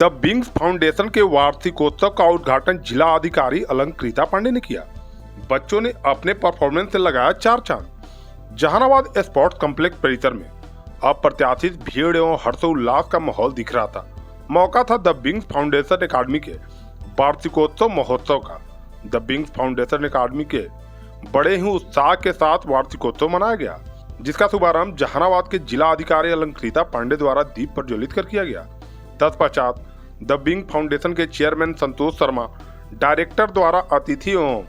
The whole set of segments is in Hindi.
द विंग्स फाउंडेशन के वार्षिकोत्सव का उद्घाटन जिला अधिकारी अलंकृता पांडे ने किया। बच्चों ने अपने परफॉर्मेंस से लगाया चार चांद। जहानाबाद स्पोर्ट्स कॉम्प्लेक्स परिसर में अप्रत्याशित भीड़ एवं हर्षोल्लास का माहौल दिख रहा था। मौका था द विंग्स फाउंडेशन अकादमी के वार्षिकोत्सव महोत्सव का। द विंग्स फाउंडेशन अकादमी के बड़े ही उत्साह के साथ वार्षिकोत्सव मनाया गया, जिसका शुभारंभ जहानाबाद के जिला अधिकारी अलंकृता पांडे द्वारा दीप प्रज्वलित कर किया गया। तत्पश्चात द विंग फाउंडेशन के चेयरमैन संतोष शर्मा, डायरेक्टर द्वारा अतिथि एवं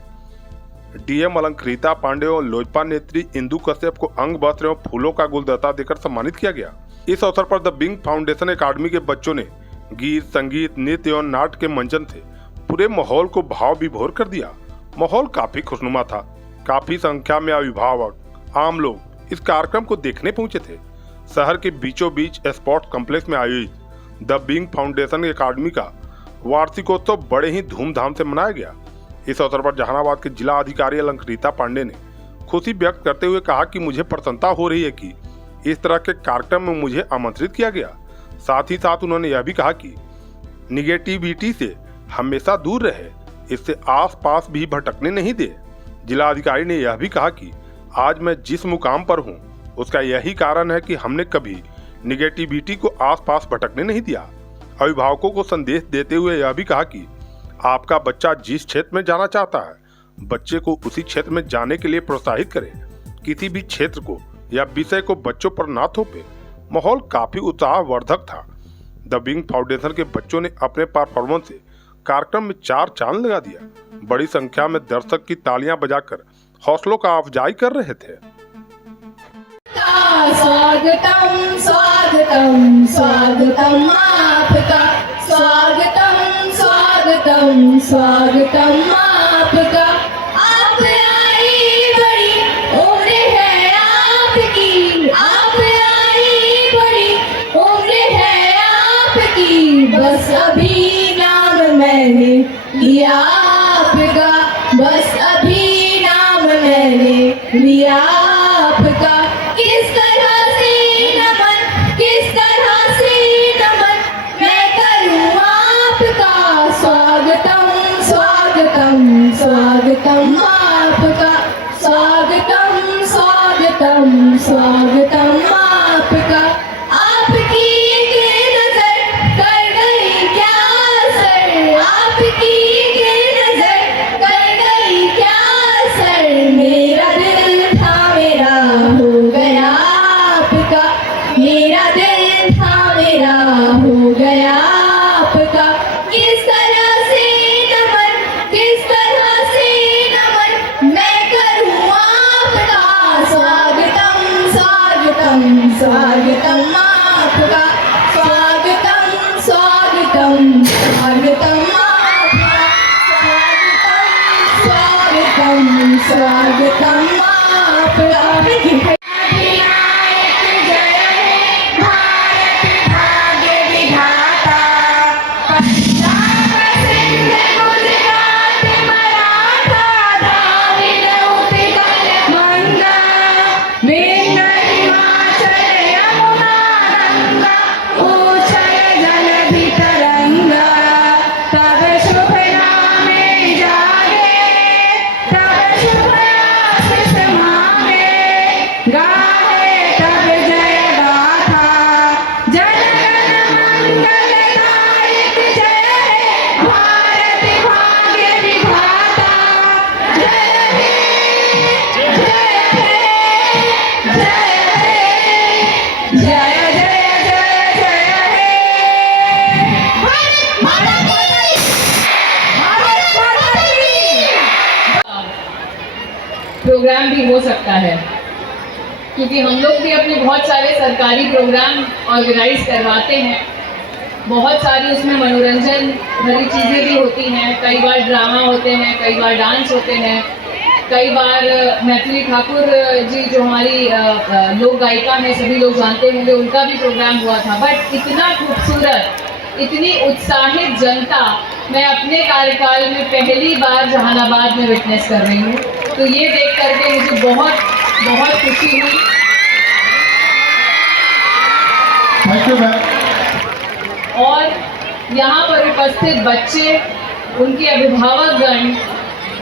डीएम अलंकृता पांडे और लोजपा नेत्री इंदु कश्यप को अंग वस्त्र एवं फूलों का गुलदस्ता देकर सम्मानित किया गया। इस अवसर पर द विंग फाउंडेशन अकादमी के बच्चों ने गीत, संगीत, नृत्य एवं नाट्य के मंचन से पूरे माहौल को भाव विभोर कर दिया। माहौल काफी खुशनुमा था। काफी संख्या में अभिभावक, आम लोग इस कार्यक्रम को देखने पहुंचे थे। शहर के बीचों बीच स्पोर्ट्स कॉम्प्लेक्स में आयोजित द विंग फाउंडेशन अकादमी का वार्षिकोत्सव बड़े ही धूमधाम से मनाया गया। इस अवसर पर जहानाबाद के जिला अधिकारी अलंकृता पांडे ने खुशी व्यक्त करते हुए कहा कि मुझे प्रसन्नता हो रही है कि इस तरह के कार्यक्रम में मुझे आमंत्रित किया गया। साथ ही साथ उन्होंने यह भी कहा कि निगेटिविटी से हमेशा दूर रहे, इससे आस पास भी भटकने नहीं दे। जिला अधिकारी ने यह भी कहा कि आज मैं जिस मुकाम पर हूँ उसका यही कारण है कि हमने कभी निगेटिविटी को आसपास भटकने नहीं दिया। अभिभावकों को संदेश देते हुए यह भी कहा कि आपका बच्चा जिस क्षेत्र में जाना चाहता है, बच्चे को उसी क्षेत्र में जाने के लिए प्रोत्साहित करें। किसी भी क्षेत्र को या विषय को बच्चों पर ना थोपे। माहौल काफी उत्साहवर्धक था। द विंग फाउंडेशन के बच्चों ने अपने परफॉर्मेंस से कार्यक्रम में चार चांद लगा दिया। बड़ी संख्या में दर्शक की तालियां बजाकर हौसलों का अफजाई कर रहे थे। स्वागतम स्वागतम स्वागतम आपका, स्वागतम स्वागतम स्वागतम आपका। आप आई बड़ी उम्र है आपकी, आप आई बड़ी उम्र है आपकी। बस अभी नाम मैंने लिया आपका, बस अभी नाम मैंने लिया आपका। किस तरह से नमन, किस तरह से नमन मैं करूं आपका। स्वागतम स्वागतम स्वागतम आपका, स्वागतम स्वागतम स्वागतम आपका। आपकी एक नजर कर गई क्या असर, आपकी एक नजर कर गई क्या असर। मेरा दिल था मेरा हो गया आपका, मेरा दिल था मेरा हो गया आपका। किस तरह से नमन, किस तरह से नमन मैं करूं आपका। स्वागतम स्वागतम स्वागतम आपका, स्वागतम स्वागतम स्वागतम आपका, स्वागतम स्वागतम स्वागतम आपका। प्रोग्राम भी हो सकता है, क्योंकि हम लोग भी अपने बहुत सारे सरकारी प्रोग्राम ऑर्गेनाइज करवाते हैं। बहुत सारी उसमें मनोरंजन भरी चीज़ें भी होती हैं। कई बार ड्रामा होते हैं, कई बार डांस होते हैं, कई बार मैथिली ठाकुर जी जो हमारी लोक गायिका हैं, सभी लोग जानते होंगे, उनका भी प्रोग्राम हुआ था। बट इतना खूबसूरत, इतनी उत्साहित जनता मैं अपने कार्यकाल में पहली बार जहानाबाद में विटनेस कर रही हूँ। तो ये देख करके मुझे बहुत बहुत खुशी हुई। Thank you ma'am. और यहाँ पर उपस्थित बच्चे, उनके अभिभावकगण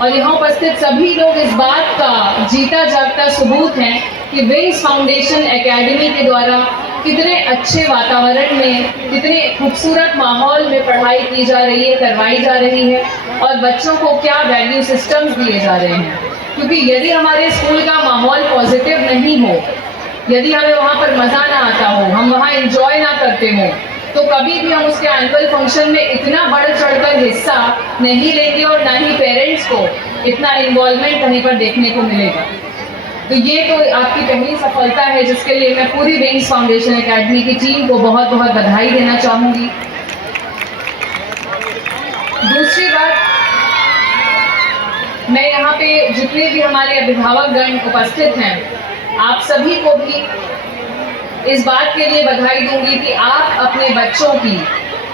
और यहाँ उपस्थित सभी लोग इस बात का जीता जागता सबूत हैं कि विंग्स फाउंडेशन एकेडमी के द्वारा कितने अच्छे वातावरण में, कितने खूबसूरत माहौल में पढ़ाई की जा रही है, करवाई जा रही है और बच्चों को क्या वैल्यू सिस्टम्स दिए जा रहे हैं। क्योंकि यदि हमारे स्कूल का माहौल पॉजिटिव नहीं हो, यदि हमें वहाँ पर मज़ा ना आता हो, हम वहाँ एंजॉय ना करते हो, तो कभी भी हम उसके एनुअल फंक्शन में इतना बढ़ चढ़कर हिस्सा नहीं लेंगे और ना ही पेरेंट्स को इतना इन्वॉल्वमेंट कहीं पर देखने को मिलेगा। तो ये तो आपकी पहली सफलता है जिसके लिए मैं पूरी विंग्स फाउंडेशन एकेडमी की टीम को बहुत बहुत बधाई देना चाहूँगी। दूसरी बात, मैं यहाँ पे जितने भी हमारे अभिभावकगण उपस्थित हैं, आप सभी को भी इस बात के लिए बधाई दूंगी कि आप अपने बच्चों की,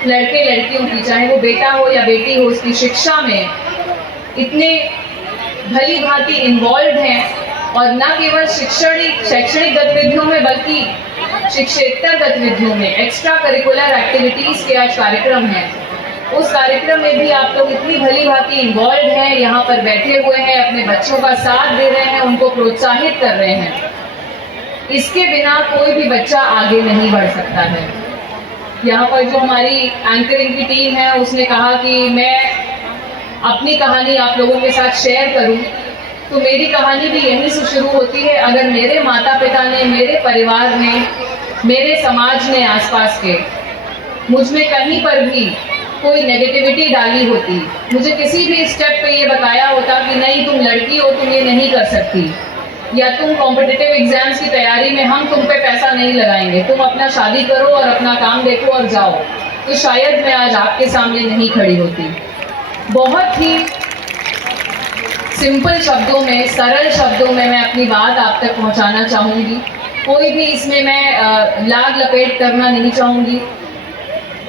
लड़के लड़कियों की, चाहे वो बेटा हो या बेटी हो, उसकी शिक्षा में इतने भली भांति इन्वॉल्व हैं और न केवल शैक्षणिक गतिविधियों में बल्कि शिक्षेतर गतिविधियों में, एक्स्ट्रा करिकुलर एक्टिविटीज़ के आज कार्यक्रम हैं, उस कार्यक्रम में भी आप लोग इतनी भली भांति इन्वॉल्व हैं, यहाँ पर बैठे हुए हैं, अपने बच्चों का साथ दे रहे हैं, उनको प्रोत्साहित कर रहे हैं। इसके बिना कोई भी बच्चा आगे नहीं बढ़ सकता है। यहाँ पर जो हमारी एंकरिंग की टीम है उसने कहा कि मैं अपनी कहानी आप लोगों के साथ शेयर करूं, तो मेरी कहानी भी यहीं से शुरू होती है। अगर मेरे माता पिता ने, मेरे परिवार ने, मेरे समाज ने, आसपास के, मुझ में कहीं पर भी कोई नेगेटिविटी डाली होती, मुझे किसी भी स्टेप पे ये बताया होता कि नहीं तुम लड़की हो, तुम ये नहीं कर सकती, या तुम कॉम्पिटिटिव एग्जाम्स की तैयारी में हम तुम पे पैसा नहीं लगाएंगे, तुम अपना शादी करो और अपना काम देखो और जाओ, तो शायद मैं आज आपके सामने नहीं खड़ी होती। बहुत ही सिंपल शब्दों में, सरल शब्दों में मैं अपनी बात आप तक पहुंचाना चाहूँगी। कोई भी इसमें मैं लाग लपेट करना नहीं चाहूँगी।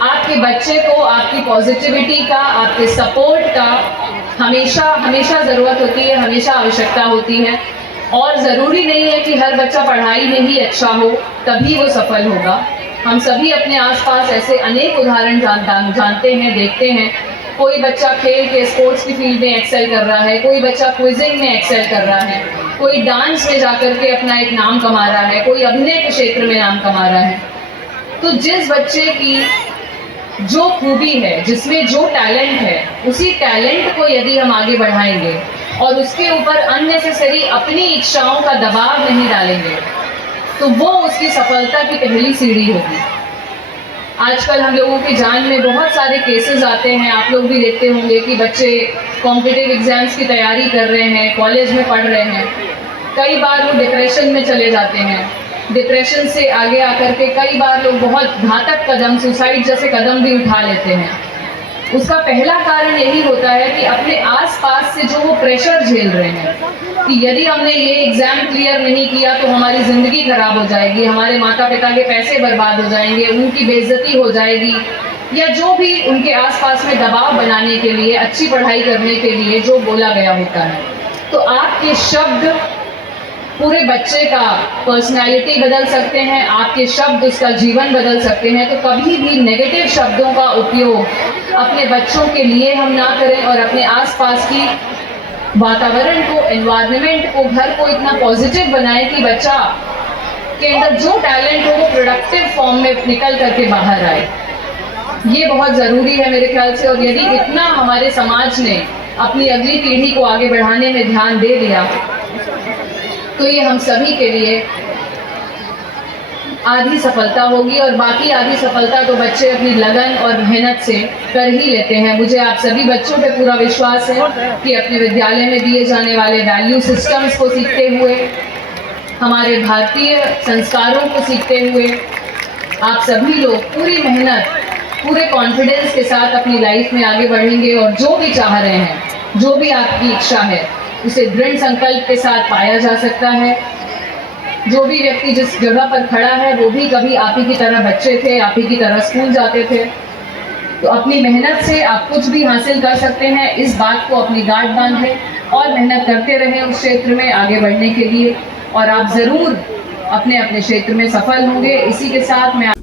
आपके बच्चे को आपकी पॉजिटिविटी का, आपके सपोर्ट का हमेशा हमेशा ज़रूरत होती है, हमेशा आवश्यकता होती है। और ज़रूरी नहीं है कि हर बच्चा पढ़ाई में ही अच्छा हो तभी वो सफल होगा। हम सभी अपने आसपास ऐसे अनेक उदाहरण जानते हैं, देखते हैं। कोई बच्चा खेल के, स्पोर्ट्स की फील्ड में एक्सेल कर रहा है, कोई बच्चा क्विजिंग में एक्सेल कर रहा है, कोई डांस में जाकर के अपना एक नाम कमा रहा है, कोई अभिनय के क्षेत्र में नाम कमा रहा है। तो जिस बच्चे की जो खूबी है, जिसमें जो टैलेंट है, उसी टैलेंट को यदि हम आगे बढ़ाएंगे और उसके ऊपर अननेसेसरी अपनी इच्छाओं का दबाव नहीं डालेंगे, तो वो उसकी सफलता की पहली सीढ़ी होगी। आजकल हम लोगों के जान में बहुत सारे केसेस आते हैं, आप लोग भी देखते होंगे कि बच्चे कॉम्पिटिटिव एग्जाम्स की तैयारी कर रहे हैं, कॉलेज में पढ़ रहे हैं, कई बार वो डिप्रेशन में चले जाते हैं। डिप्रेशन से आगे आकर के कई बार लोग बहुत घातक कदम, सुसाइड जैसे कदम भी उठा लेते हैं। उसका पहला कारण यही होता है कि अपने आसपास से जो वो प्रेशर झेल रहे हैं कि यदि हमने ये एग्ज़ाम क्लियर नहीं किया तो हमारी ज़िंदगी खराब हो जाएगी, हमारे माता पिता के पैसे बर्बाद हो जाएंगे, उनकी बेइज्जती हो जाएगी, या जो भी उनके आसपास में दबाव बनाने के लिए, अच्छी पढ़ाई करने के लिए जो बोला गया होता है। तो आपके शब्द पूरे बच्चे का पर्सनैलिटी बदल सकते हैं, आपके शब्द उसका जीवन बदल सकते हैं। तो कभी भी नेगेटिव शब्दों का उपयोग अपने बच्चों के लिए हम ना करें और अपने आसपास की वातावरण को, एनवायरनमेंट को, घर को इतना पॉजिटिव बनाएं कि बच्चा के अंदर जो टैलेंट हो वो प्रोडक्टिव फॉर्म में निकल करके बाहर आए। ये बहुत ज़रूरी है मेरे ख्याल से। और यदि इतना हमारे समाज ने अपनी अगली पीढ़ी को आगे बढ़ाने में ध्यान दे दिया तो ये हम सभी के लिए आधी सफलता होगी, और बाकी आधी सफलता तो बच्चे अपनी लगन और मेहनत से कर ही लेते हैं। मुझे आप सभी बच्चों पे पूरा विश्वास है कि अपने विद्यालय में दिए जाने वाले वैल्यू सिस्टम्स को सीखते हुए, हमारे भारतीय संस्कारों को सीखते हुए आप सभी लोग पूरी मेहनत, पूरे कॉन्फिडेंस के साथ अपनी लाइफ में आगे बढ़ेंगे और जो भी चाह रहे हैं, जो भी आपकी इच्छा है, उसे दृढ़ संकल्प के साथ पाया जा सकता है। जो भी व्यक्ति जिस जगह पर खड़ा है वो भी कभी आप ही की तरह बच्चे थे, आप ही की तरह स्कूल जाते थे। तो अपनी मेहनत से आप कुछ भी हासिल कर सकते हैं, इस बात को अपनी गांठ बांधें और मेहनत करते रहें उस क्षेत्र में आगे बढ़ने के लिए, और आप ज़रूर अपने अपने क्षेत्र में सफल होंगे। इसी के साथ मैं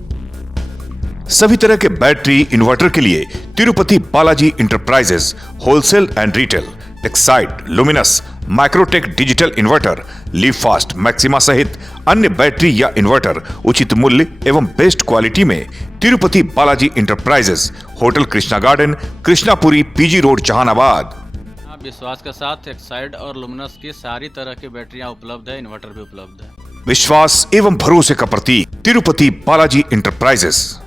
सभी तरह के बैटरी इन्वर्टर के लिए Tirupati Balaji enterprises wholesale and retail, टेक्साइड, Luminous, Microtek digital inverter, Livfast, मैक्सिमा सहित अन्य बैटरी या इन्वर्टर उचित मूल्य एवं बेस्ट क्वालिटी में Tirupati Balaji enterprises, hotel Krishna garden, Krishnapuri, PG road, Jehanabad. विश्वास के साथ टेक्साइड और लुमिनस की सारी तरह की बैटरियां उपलब्ध है, इन्वर्टर भी उपलब्ध है। विश्वास एवं भरोसे का प्रतीक तिरुपति बालाजी इंटरप्राइजेस।